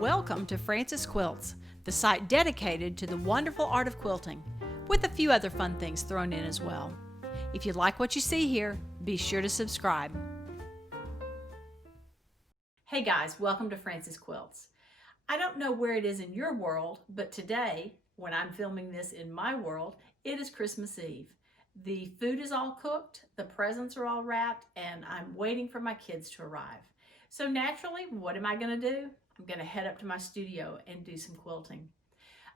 Welcome to Frances Quilts, the site dedicated to the wonderful art of quilting, with a few other fun things thrown in as well. If you like what you see here, be sure to subscribe. Hey guys, welcome to Frances Quilts. I don't know where it is in your world, but today, when I'm filming this in my world, it is Christmas Eve. The food is all cooked, the presents are all wrapped, and I'm waiting for my kids to arrive. So naturally, what am I going to do? I'm going to head up to my studio and do some quilting.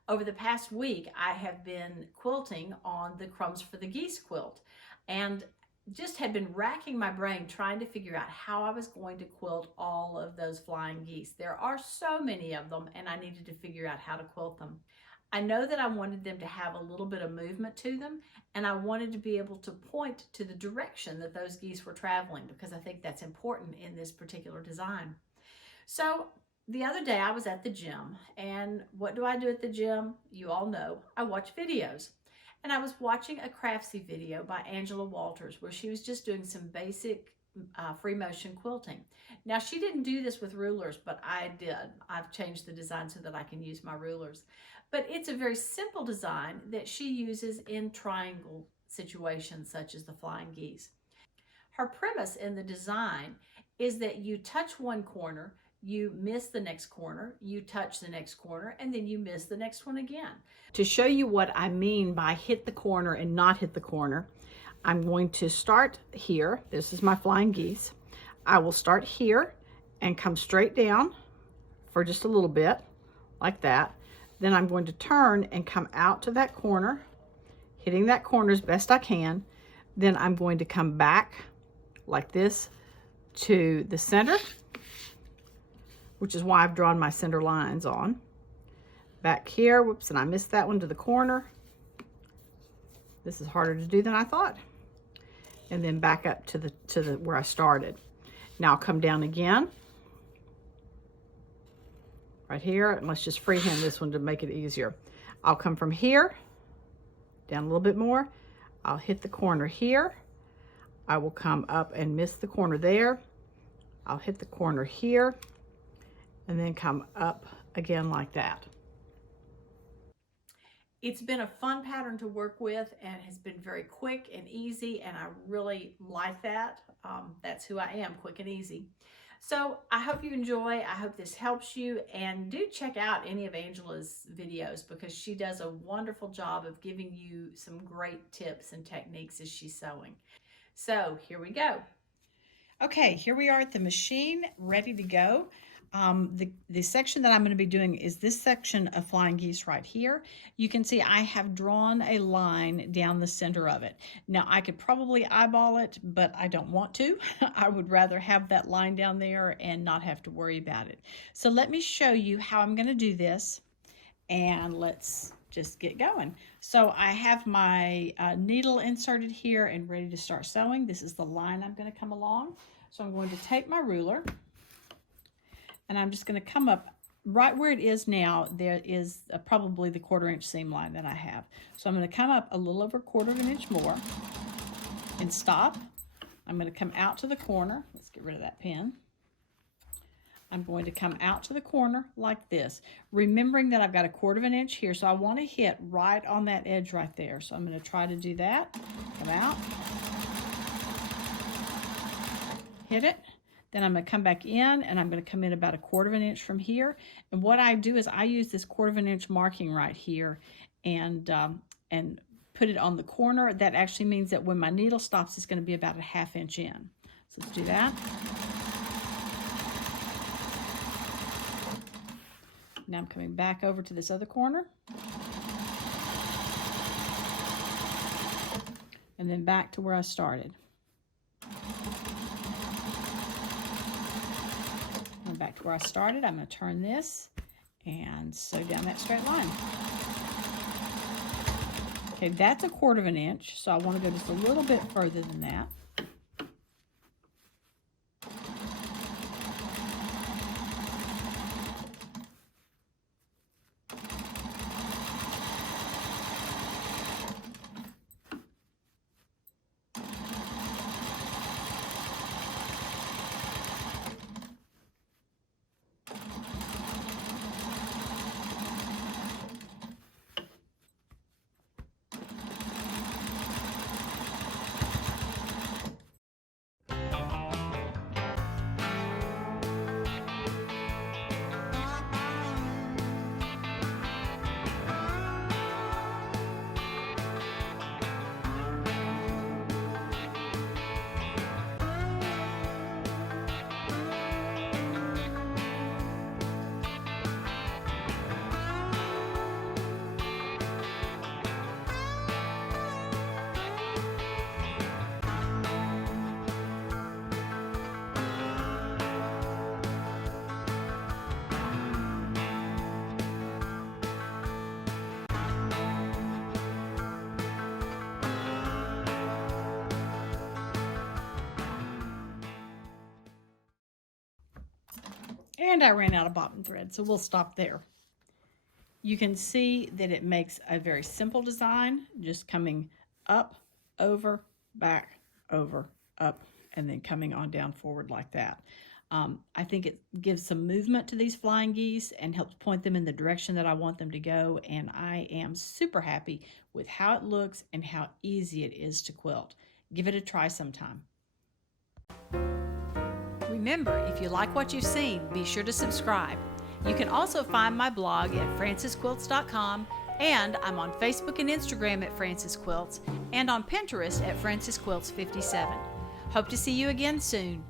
Over the past week, I have been quilting on the Crumbs for the Geese quilt and just had been racking my brain trying to figure out how I was going to quilt all of those flying geese. There are so many of them, and I needed to figure out how to quilt them. I know that I wanted them to have a little bit of movement to them, and I wanted to be able to point to the direction that those geese were traveling, because I think that's important in this particular design. So the other day I was at the gym, and what do I do at the gym? You all know, I watch videos. And I was watching a Craftsy video by Angela Walters where she was just doing some basic free motion quilting. Now, she didn't do this with rulers, but I did. I've changed the design so that I can use my rulers. But it's a very simple design that she uses in triangle situations such as the flying geese. Her premise in the design is that you touch one corner, you miss the next corner, you touch the next corner, and then you miss the next one again. To show you what I mean by hit the corner and not hit the corner, I'm going to start here. This is my flying geese. I will start here and come straight down for just a little bit, like that. Then I'm going to turn and come out to that corner, hitting that corner as best I can. Then I'm going to come back like this to the center, which is why I've drawn my center lines on. Back here, whoops, and I missed that one, to the corner. This is harder to do than I thought. And then back up to the where I started. Now I'll come down again, right here, and let's just freehand this one to make it easier. I'll come from here, down a little bit more. I'll hit the corner here. I will come up and miss the corner there. I'll hit the corner here, and then come up again like that. It's been a fun pattern to work with and has been very quick and easy, and I really like that. That's who I am, quick and easy. So I hope you enjoy. I hope this helps you, and do check out any of Angela's videos because she does a wonderful job of giving you some great tips and techniques as she's sewing. So here we go. Okay, here we are at the machine, ready to go. The section that I'm going to be doing is this section of flying geese right here. You can see I have drawn a line down the center of it. Now I could probably eyeball it, but I don't want to. I would rather have that line down there and not have to worry about it. So let me show you how I'm going to do this, and let's just get going. So I have my needle inserted here and ready to start sewing. This is the line I'm going to come along. So I'm going to take my ruler, and I'm just going to come up right where it is now. There is probably the 1/4 inch seam line that I have. So I'm going to come up a little over 1/4 inch more and stop. I'm going to come out to the corner. Let's get rid of that pin. I'm going to come out to the corner like this, remembering that I've got a 1/4 inch here, so I want to hit right on that edge right there. So I'm going to try to do that. Come out, hit it. Then I'm going to come back in, and I'm going to come in about a 1/4 inch from here. And what I do is I use this 1/4 inch marking right here and put it on the corner. That actually means that when my needle stops, it's going to be about a 1/2 inch in. So let's do that. Now I'm coming back over to this other corner. And then back to where I started. Back to where I started. I'm going to turn this and sew down that straight line. Okay, that's a 1/4 inch, so I want to go just a little bit further than that. And I ran out of bobbin thread, so we'll stop there. You can see that it makes a very simple design, just coming up, over, back, over, up, and then coming on down forward like that. I think it gives some movement to these flying geese and helps point them in the direction that I want them to go, and I am super happy with how it looks and how easy it is to quilt. Give it a try sometime. Remember, if you like what you've seen, be sure to subscribe. You can also find my blog at francisquilts.com, and I'm on Facebook and Instagram at Francis Quilts, and on Pinterest at Francis Quilts 57. Hope to see you again soon.